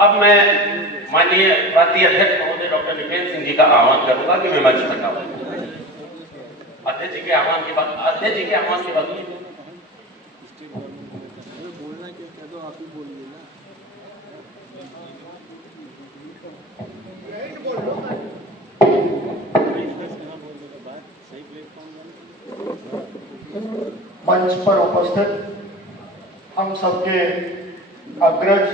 अब मैं माननीय प्रांतीय अध्यक्ष महोदय डॉक्टर निपेन सिंह जी का आह्वान करूंगा कि मैं मंच तक आऊं। अध्यक्ष जी के आह्वान के बाद बोलना क्या कह दो, आप ही बोलिए ना। मंच पर उपस्थित हम सबके अग्रज,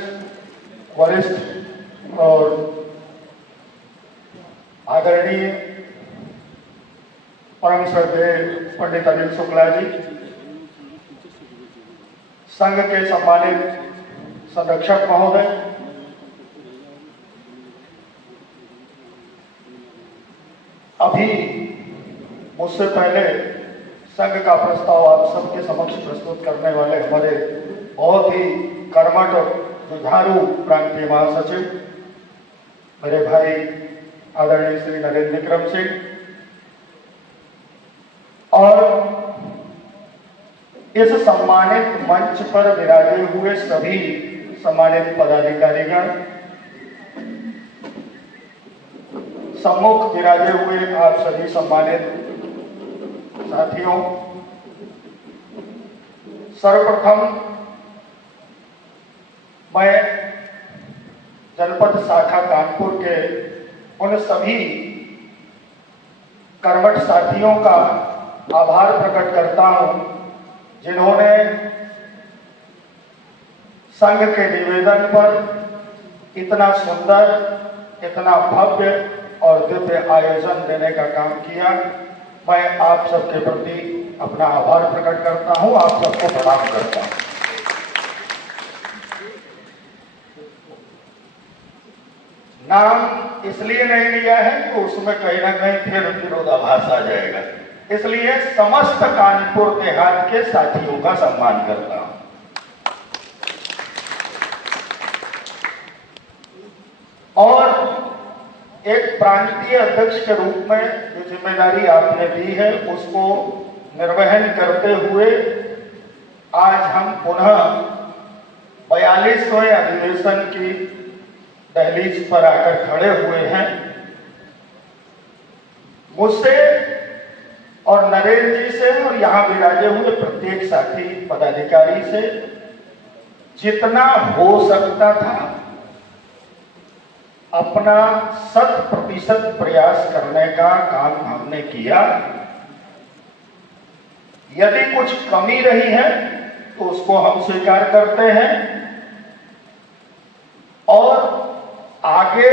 वरिष्ठ और आदरणीय परम श्रद्धेय पंडित अनिल शुक्ला जी, संघ के सम्मानित संरक्षक महोदय, अभी मुझसे पहले संघ का प्रस्ताव आप सबके समक्ष प्रस्तुत करने वाले हमारे बहुत ही कर्मठ और जुझारू प्रांतीय महासचिव मेरे भाई आदरणीय श्री नरेंद्र विक्रम सिंह और इस सम्मानित मंच पर विराजे हुए सभी सम्मानित पदाधिकारीगण, सम्मुख विराजे हुए आप सभी सम्मानित साथियों, सर्वप्रथम मैं जनपद शाखा कानपुर के उन सभी कर्मठ साथियों का आभार प्रकट करता हूं जिन्होंने संघ के निवेदन पर इतना सुंदर, इतना भव्य और दिव्य आयोजन देने का काम किया। मैं आप सबके प्रति अपना आभार प्रकट करता हूं, आप सबको प्रणाम करता हूं। नाम इसलिए नहीं लिया है कि उसमें कहीं ना कहीं फिर विरोधाभास आ जाएगा, इसलिए समस्त कानपुर देहात के साथियों का सम्मान करता हूं। और एक प्रांतीय अध्यक्ष के रूप में जो जिम्मेदारी आपने दी है उसको निर्वहन करते हुए आज हम पुनः 42वें अधिवेशन की दहलीज पर आकर खड़े हुए हैं। मुझसे और नरेंद्र जी से और यहाँ विराजे हुए प्रत्येक साथी पदाधिकारी से जितना हो सकता था अपना 100% प्रयास करने का काम हमने किया। यदि कुछ कमी रही है तो उसको हम स्वीकार करते हैं और आगे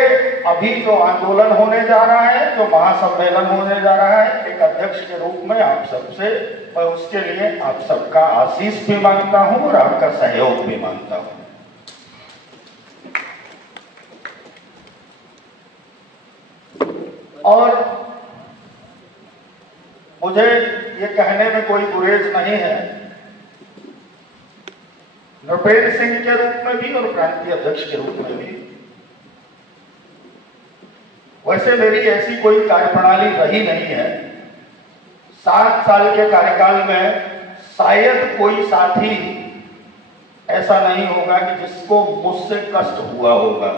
अभी जो आंदोलन होने जा रहा है, जो महासम्मेलन होने जा रहा है, एक अध्यक्ष के रूप में आप सबसे मैं उसके लिए आप सबका आशीष भी मांगता हूं और आपका सहयोग भी मांगता हूं। और मुझे ये कहने में कोई गुरेज नहीं है, नृपेंद्र सिंह के रूप में भी और प्रांतीय अध्यक्ष के रूप में भी वैसे मेरी ऐसी कोई कार्यप्रणाली रही नहीं है। 7 साल के कार्यकाल में शायद कोई साथी ऐसा नहीं होगा कि जिसको मुझसे कष्ट हुआ होगा,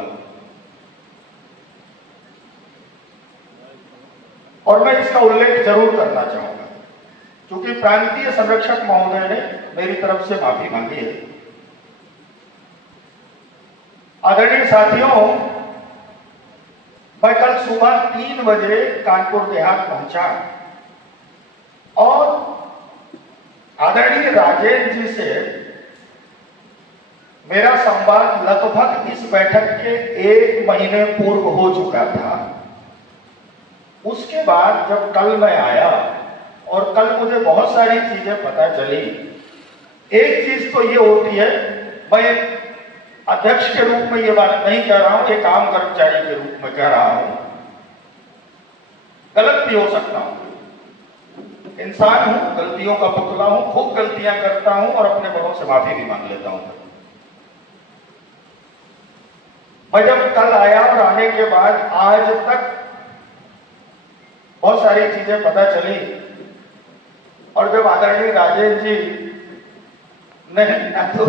और मैं इसका उल्लेख जरूर करना चाहूंगा क्योंकि प्रांतीय संरक्षक महोदय ने मेरी तरफ से माफी मांगी है। आदरणीय साथियों, मैं कल सुबह 3 बजे कानपुर देहात पहुंचा और आदरणीय राजेंद्र जी से मेरा संवाद लगभग इस बैठक के 1 महीने पूर्व हो चुका था। उसके बाद जब कल मैं आया और कल मुझे बहुत सारी चीजें पता चली। एक चीज तो ये होती है, मैं अध्यक्ष के रूप में ये बात नहीं कह रहा हूं, एक आम कर्मचारी के रूप में कह रहा हूं, गलत भी हो सकता हूं, इंसान हूं, गलतियों का पुतला हूं, खूब गलतियां करता हूं और अपने बड़ों से माफी भी मांग लेता हूं। मैं जब कल आया और आने के बाद आज तक बहुत सारी चीजें पता चली और जब आदरणीय राजेंद्र जी ने तो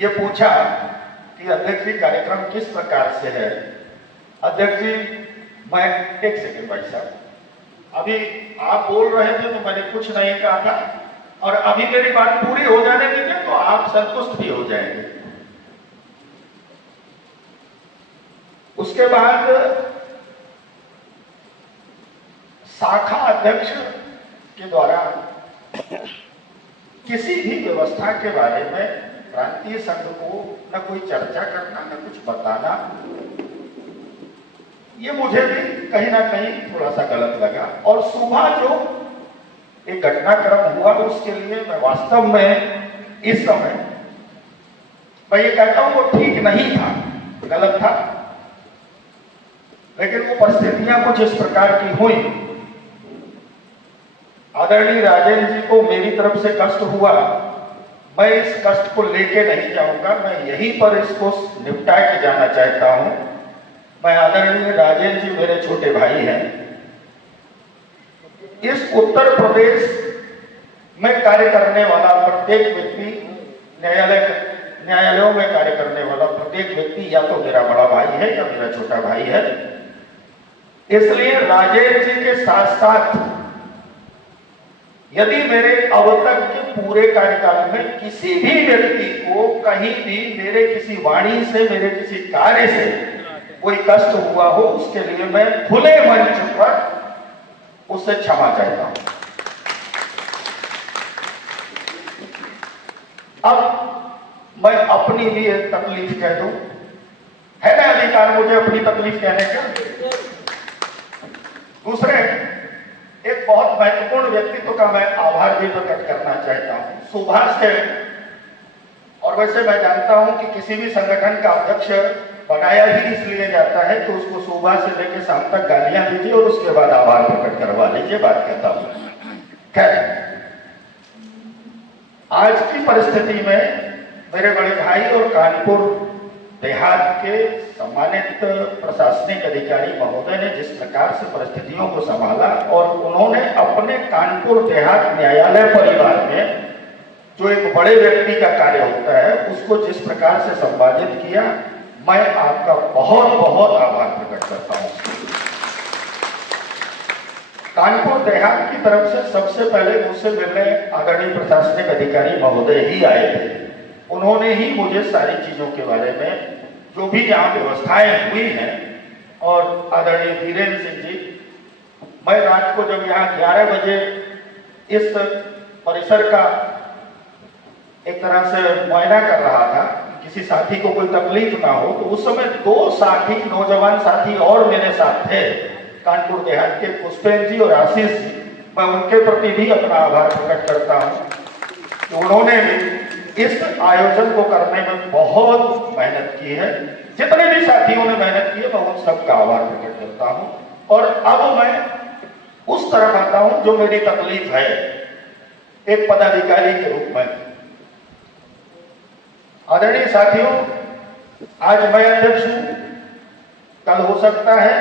ये पूछा कि कि अध्यक्ष जी कार्यक्रम किस प्रकार से है। अध्यक्ष जी, मैं एक सेकंड भाई साहब, अभी आप बोल रहे थे तो मैंने कुछ नहीं कहा था, और अभी मेरी बात पूरी हो जाने दीजिए तो आप संतुष्ट भी हो जाएंगे। उसके बाद शाखा अध्यक्ष के द्वारा किसी भी व्यवस्था के बारे में प्रांतीय संघ को न कोई चर्चा करना, न कुछ बताना, ये मुझे भी कहीं ना कहीं थोड़ा सा गलत लगा। और सुबह जो एक घटनाक्रम हुआ उसके लिए मैं वास्तव में इस समय मैं ये कहता हूं वो ठीक नहीं था, गलत था, लेकिन वो परिस्थितियां कुछ इस प्रकार की हुई। आदरणीय राजेंद्र जी को मेरी तरफ से कष्ट हुआ, मैं इस कष्ट को लेके नहीं जाऊंगा, मैं यहीं पर इसको निपटा के जाना चाहता हूं। मैं आदरणीय राजेंद्र जी मेरे छोटे भाई हैं। इस उत्तर प्रदेश में कार्य करने वाला प्रत्येक व्यक्ति, न्यायालयों में कार्य करने वाला प्रत्येक व्यक्ति या तो मेरा बड़ा भाई है या मेरा छोटा भाई है। इसलिए राजेंद्र जी के साथ साथ यदि मेरे अब तक के पूरे कार्यकाल में किसी भी व्यक्ति को कहीं भी मेरे किसी वाणी से, मेरे किसी कार्य से कोई कष्ट हुआ हो, उसके लिए मैं खुले मंच पर उससे क्षमा चाहता हूं। अब मैं अपनी भी एक तकलीफ कह दूं, है ना अधिकार मुझे अपनी तकलीफ कहने का। दूसरे एक बहुत महत्वपूर्ण व्यक्तित्व का मैं आभार भी प्रकट करना चाहता हूं, सुभाष से। और वैसे मैं जानता हूं कि किसी भी संगठन का अध्यक्ष बनाया ही इसलिए जाता है कि उसको सुबह से लेकर शाम तक गालियां दीजिए और उसके बाद आभार प्रकट करवा लीजिए, बात कहता हूं। खैर, आज की परिस्थिति में मेरे बड़े भाई और कानपुर देहात के सम्मानित प्रशासनिक अधिकारी महोदय ने जिस प्रकार से परिस्थितियों को संभाला और उन्होंने अपने कानपुर देहात न्यायालय परिवार में जो एक बड़े व्यक्ति का कार्य होता है उसको जिस प्रकार से संपादित किया, मैं आपका बहुत बहुत आभार प्रकट करता हूं। कानपुर देहात की तरफ से सबसे पहले मुझसे मिलने आदरणीय प्रशासनिक अधिकारी महोदय ही आए थे। उन्होंने ही मुझे सारी चीजों के बारे में जो भी यहाँ व्यवस्थाएं हुई हैं, और आदरणीय वीरेंद्र सिंह जी, मैं रात को जब यहाँ 11 बजे इस परिसर का एक तरह से मुआयना कर रहा था, किसी साथी को कोई तकलीफ ना हो, तो उस समय 2 साथी, नौजवान साथी और मेरे साथ थे, कानपुर देहात के पुष्पेंद्र जी और आशीष जी। मैं उनके प्रति भी अपना आभार प्रकट करता हूं कि उन्होंने इस आयोजन को करने में बहुत मेहनत की है। जितने भी साथियों ने मेहनत की है, मैं उन सबका आभार प्रकट करता हूं। और अब मैं उस तरफ आता हूं जो मेरी तकलीफ है एक पदाधिकारी के रूप में। आदरणीय साथियों, आज मैं अध्यक्ष हूं, कल हो सकता है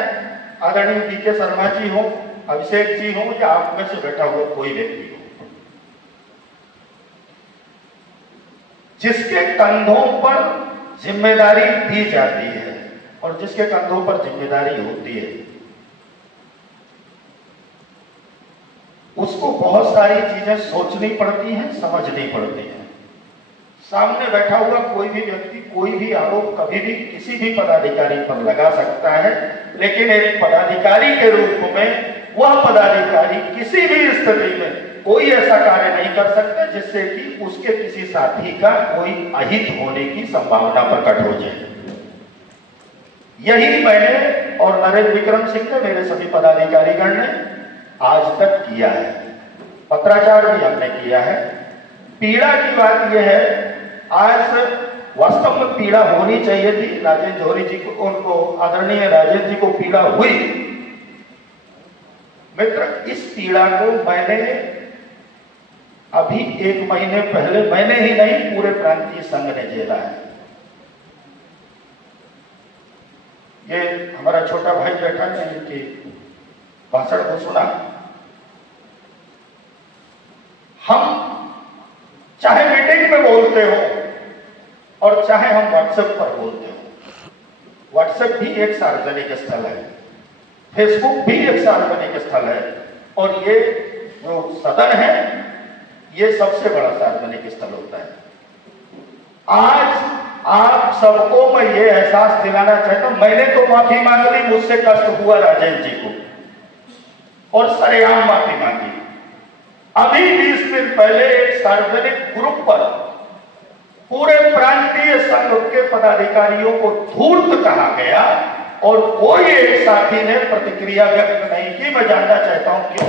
आदरणीय बीके शर्मा जी हो, अभिषेक जी हो, या आप में से बैठा हुआ कोई व्यक्ति हो, जिसके कंधों पर जिम्मेदारी दी जाती है और जिसके कंधों पर जिम्मेदारी होती है, उसको बहुत सारी चीजें सोचनी पड़ती हैं, समझनी पड़ती हैं। सामने बैठा हुआ कोई भी व्यक्ति कोई भी आरोप कभी भी किसी भी पदाधिकारी पर लगा सकता है, लेकिन एक पदाधिकारी के रूप में वह पदाधिकारी किसी भी स्थिति में कोई ऐसा कार्य नहीं कर सकता जिससे कि उसके किसी साथी का कोई अहित होने की संभावना प्रकट हो जाए। यही मैंने और नरेंद्र विक्रम सिंह ने, मेरे सभी पदाधिकारीगण ने आज तक किया है। पत्राचार भी हमने किया है। पीड़ा की बात यह है, आज वास्तव में पीड़ा होनी चाहिए थी। राजेंद्र जौहरी जी को, उनको आदरणीय राजेंद्र जी को पीड़ा हुई। मित्र, इस पीड़ा को मैंने अभी 1 महीने पहले, मैंने ही नहीं पूरे प्रांतीय संघ ने झेला है। ये हमारा छोटा भाई बैठा है, इनकी भाषण को सुना। हम चाहे मीटिंग में बोलते हो और और चाहे हम व्हाट्सएप पर बोलते हो। व्हाट्सएप भी एक सार्वजनिक स्थल है, फेसबुक भी एक सार्वजनिक स्थल है, और ये जो सदन है ये सबसे बड़ा सार्वजनिक स्थल होता है। आज आप सबको मैं ये एहसास दिलाना चाहता हूं, मैंने तो माफी मांग ली, मुझसे कष्ट हुआ राजेंद्र जी को और सरेआम माफी मांगी। अभी 20 दिन पहले एक सार्वजनिक ग्रुप पर पूरे प्रांतीय संघ के पदाधिकारियों को धूर्त कहा गया और कोई एक साथी ने प्रतिक्रिया व्यक्त नहीं की। मैं जानना चाहता हूं क्यों।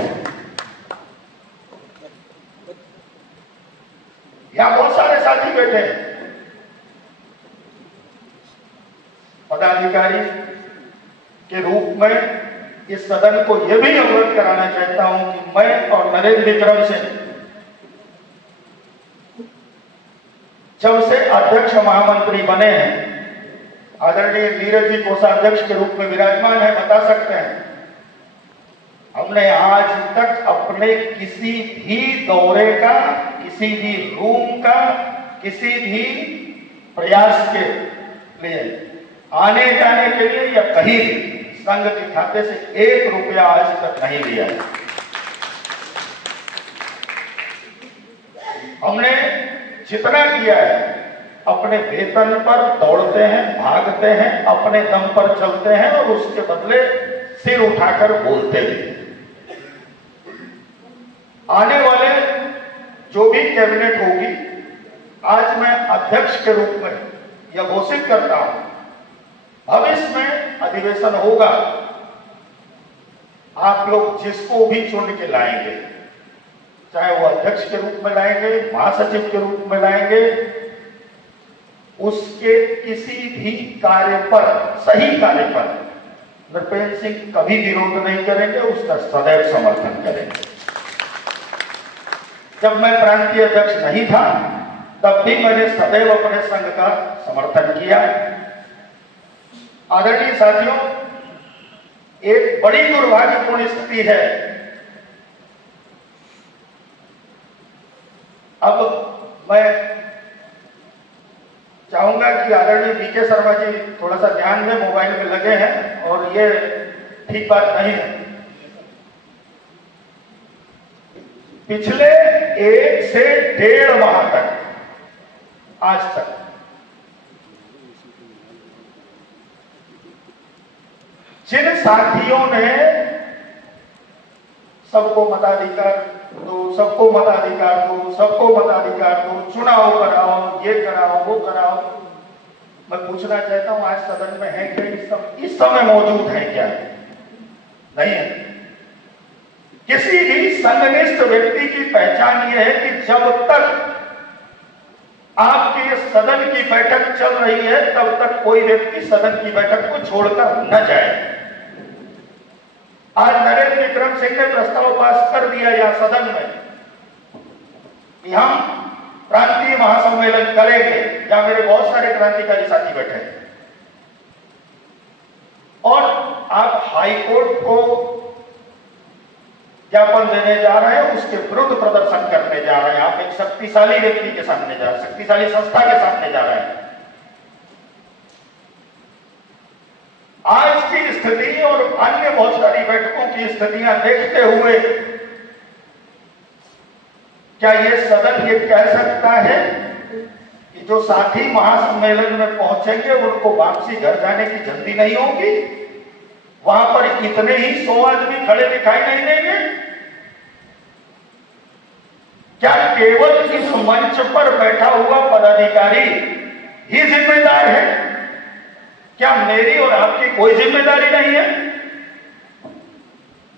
यहां बहुत सारे साथी बैठे हैं, पदाधिकारी के रूप में इस सदन को यह भी अवगत कराना चाहता हूं कि मैं और नरेंद्र विक्रम सिंह जब से अध्यक्ष महामंत्री बने हैं, आदरणीय नीरज जी कोषाध्यक्ष के रूप में विराजमान है, बता सकते हैं हमने आज तक अपने किसी भी दौरे का, किसी भी रूम का, किसी भी प्रयास के लिए, आने जाने के लिए या कहीं भी संघ के खाते से 1 रुपया आज तक नहीं लिया है। हमने जितना किया है अपने वेतन पर दौड़ते हैं, भागते हैं, अपने दम पर चलते हैं और उसके बदले सिर उठाकर बोलते हैं। आने वाले जो भी कैबिनेट होगी, आज मैं अध्यक्ष के रूप में यह घोषित करता हूं, भविष्य में अधिवेशन होगा, आप लोग जिसको भी चुन के लाएंगे, चाहे वो अध्यक्ष के रूप में लाएंगे, महासचिव के रूप में लाएंगे, उसके किसी भी कार्य पर, सही कार्य पर नृपेंद्र सिंह कभी विरोध नहीं करेंगे, उसका सदैव समर्थन करेंगे। जब मैं प्रांतीय अध्यक्ष नहीं था तब भी मैंने सदैव अपने संघ का समर्थन किया। आदरणीय साथियों, एक बड़ी दुर्भाग्यपूर्ण स्थिति है। अब मैं चाहूंगा कि आदरणीय बीके शर्मा जी थोड़ा सा ध्यान में मोबाइल में लगे हैं और ये ठीक बात नहीं है। पिछले 1 से 1.5 माह तक, आज तक जिन साथियों ने सबको मताधिकार दो, सबको मताधिकार दो, सबको मताधिकार दो, चुनाव कराओ, ये कराओ, वो कराओ, मैं पूछना चाहता हूं आज सदन में है क्या? इस समय मौजूद है क्या? नहीं है। किसी भी संघनिष्ठ व्यक्ति की पहचान यह है कि जब तक आपके सदन की बैठक चल रही है तब तक कोई व्यक्ति सदन की बैठक को छोड़कर न जाए। आज नरेंद्र विक्रम सिंह ने प्रस्ताव पास कर दिया या सदन में कि हम प्रांतीय महासम्मेलन करेंगे, या मेरे बहुत सारे क्रांतिकारी साथी बैठे हैं, और आप हाईकोर्ट को ज्ञापन देने जा रहे हैं, उसके विरुद्ध प्रदर्शन करने जा रहे हैं। आप एक शक्तिशाली व्यक्ति के सामने जा रहे हैं, शक्तिशाली संस्था के सामने जा रहे हैं। आज की स्थिति और अन्य बहुत सारी बैठकों की स्थितियां देखते हुए क्या यह सदन ये कह सकता है कि जो साथी महासम्मेलन में पहुंचेंगे उनको वापसी घर जाने की जल्दी नहीं होगी? वहां पर इतने ही 100 आदमी खड़े दिखाई नहीं देंगे? क्या केवल इस मंच पर बैठा हुआ पदाधिकारी ही जिम्मेदार है? क्या मेरी और आपकी कोई जिम्मेदारी नहीं है?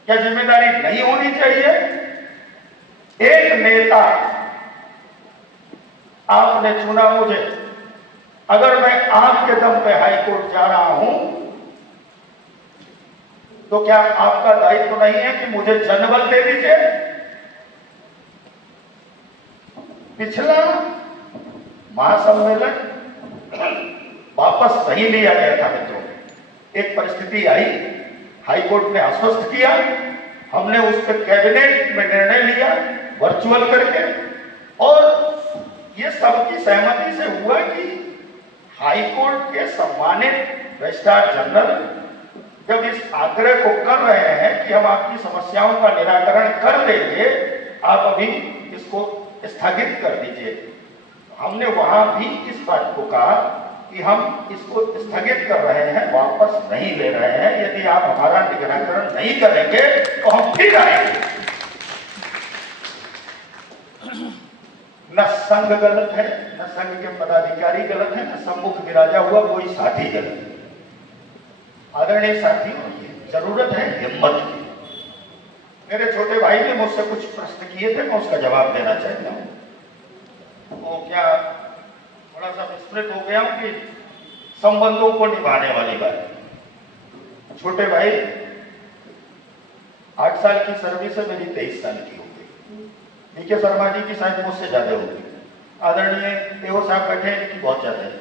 क्या जिम्मेदारी नहीं होनी चाहिए? एक नेता आपने चुना मुझे, अगर मैं आपके दम पे हाईकोर्ट जा रहा हूं तो क्या आपका दायित्व नहीं है कि मुझे जनबल दे दीजिए? पिछला महासम्मेलन वापस नहीं लिया गया था मित्रों। एक परिस्थिति आई, हाईकोर्ट ने आश्वस्त किया, हमने उस पर कैबिनेट में निर्णय लिया वर्चुअल करके, और ये सबकी सहमति से हुआ कि हाईकोर्ट के सम्मानित रजिस्ट्रार जनरल जब इस आग्रह को कर रहे हैं कि हम आपकी समस्याओं का निराकरण कर देंगे, आप अभी इसको स्थगित कर दीजिए। हमने वहां भी इस बात को कहा कि हम इसको स्थगित कर रहे हैं, वापस नहीं ले रहे हैं। यदि आप हमारा निराकरण नहीं करेंगे तो हम फिर आएंगे। न संघ गलत है, न संघ के पदाधिकारी गलत है, न सम्मुख विराजा हुआ कोई साथी गलत है। आदरणीय साथियों, ये जरूरत है हिम्मत की। मेरे छोटे भाई ने मुझसे कुछ प्रश्न किए थे, मैं उसका जवाब देना चाहता हूँ। वो क्या थोड़ा सा विस्तृत हो गया हूं कि संबंधों को निभाने वाली बात। छोटे भाई, 8 साल की सर्विस है, मेरी 23 साल की हो गई। डीके शर्मा जी की शायद मुझसे ज्यादा होगी। आदरणीय एओ साहब बैठे हैं, इनकी बहुत ज्यादा है।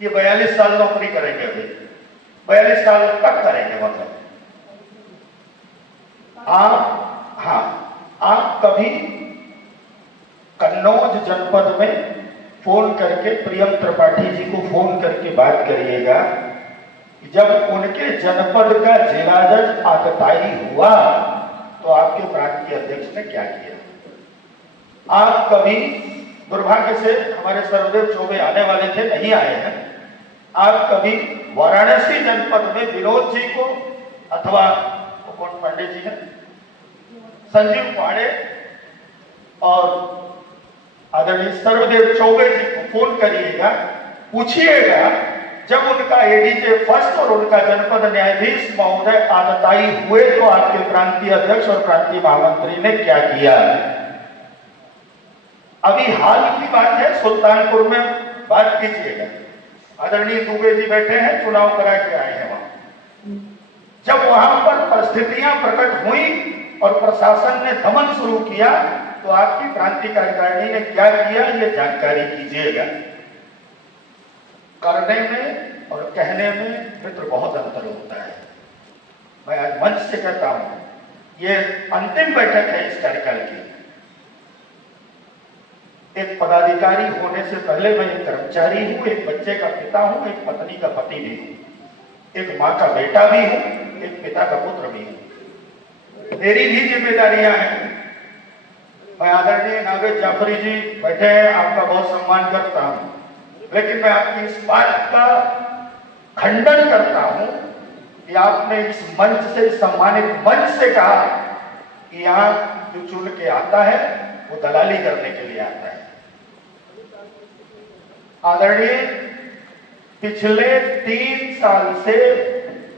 ये 42 साल नौकरी करेंगे, अभी 42 साल तक करेंगे। मतलब आप कभी कन्नौज जनपद में फोन करके प्रियम त्रिपाठी जी को फोन करके बात करिएगा कि जब उनके जनपद का जिला जज आगताई हुआ तो आपके प्रांतीय अध्यक्ष ने क्या किया। आप कभी, दुर्भाग्य से हमारे सर्वदेव चौबे आने वाले थे, नहीं आए हैं, आप कभी वाराणसी जनपद में विनोद जी को अथवा कौन पांडे जी हैं, संजीव पांडे और आदरणीय सर्वदेव चौबे जी को फोन करिएगा, पूछिएगा जब उनका एडीजे फर्स्ट और उनका जनपद न्यायाधीश महोदय आगताई हुए तो आपके प्रांतीय अध्यक्ष और प्रांतीय महामंत्री ने क्या किया। अभी हाल की बात है, सुल्तानपुर में बात कीजिएगा। आदरणीय दुबे जी बैठे हैं, चुनाव करा के आए हैं वहां। जब वहां पर परिस्थितियां प्रकट हुई और प्रशासन ने दमन शुरू किया तो आपकी क्रांति कार्यकारिणी ने क्या किया, ये जानकारी कीजिएगा। करने में और कहने में मित्र बहुत अंतर होता है। मैं आज मंच से कहता हूं, ये अंतिम बैठक है इस कार्यकाल की। एक पदाधिकारी होने से पहले मैं एक कर्मचारी हूं, एक बच्चे का पिता हूं, एक पत्नी का पति भी हूं, एक मां का बेटा भी हूं, एक पिता का पुत्र भी हूं। मेरी भी जिम्मेदारियां हैं। मैं आदरणीय नावेद जाफरी जी बैठे हैं, आपका बहुत सम्मान करता हूं, लेकिन मैं आपकी इस बात का खंडन करता हूं कि आपने इस मंच से, सम्मानित मंच से कहा कि यहां जो चुन के आता है वो दलाली करने के लिए आता है। आदरणीय, पिछले 3 साल से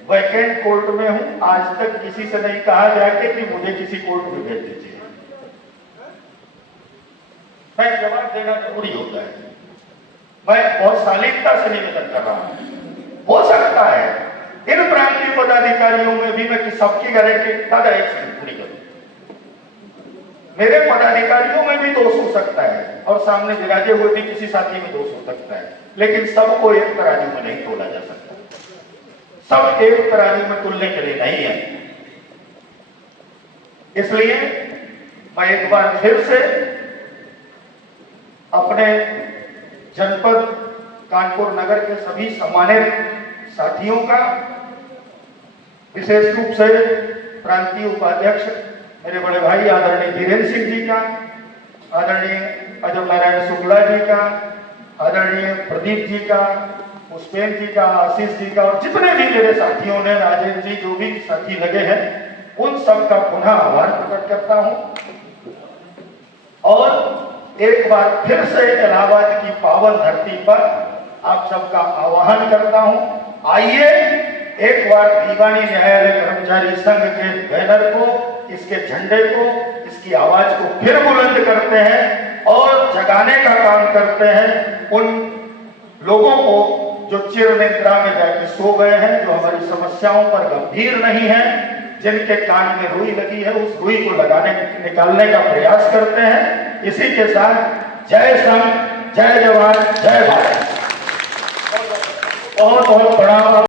वैकेंट कोर्ट में हूं, आज तक किसी से नहीं कहा जाके कि मुझे किसी कोर्ट में भेज दीजिए। मैं जवाब देना जरूरी होता है। मैं बहुत शालीनता से निवेदन कर रहा हूं। हो सकता है इन प्रांतीय पदाधिकारियों में भी मैं सबकी गारंटी दादा एक सेकंड पूरी करूं, मेरे पदाधिकारियों में भी दोष हो सकता है और सामने विराजे हुए भी किसी साथी में दोष हो सकता है, लेकिन सबको एक तराजू में नहीं तोला जा सकता। सब एक तराजू में तुलने के लिए नहीं है। इसलिए मैं एक बार फिर से अपने जनपद कानपुर नगर के सभी सम्मानित साथियों का, विशेष रूप से प्रांतीय उपाध्यक्ष मेरे बड़े भाई आदरणीय धीरेन्द्र सिंह जी का, आदरणीय अजय नारायण शुक्ला जी का, आदरणीय प्रदीप जी का, पुष्पेन जी का, आशीष जी का और जितने भी मेरे साथियों ने, राजेंद्र जी, जो भी साथी लगे हैं, उन सब का पुनः आभार प्रकट करता हूं। और एक बार फिर से इलाहाबाद की पावन धरती पर आप सबका आह्वान करता हूं, आइए एक बार दीवानी न्यायालय कर्मचारी संघ के बैनर को, इसके झंडे को, इसकी आवाज को फिर बुलंद करते हैं और जगाने का काम करते हैं उन लोगों को जो चिर निद्रा में जाके सो गए हैं, जो हमारी समस्याओं पर गंभीर नहीं है, जिनके कान में रुई लगी है, उस रुई को निकालने का प्रयास करते हैं। इसी के साथ जय संघ, जय जवान, जय भारत। बहुत बहुत प्रणाम।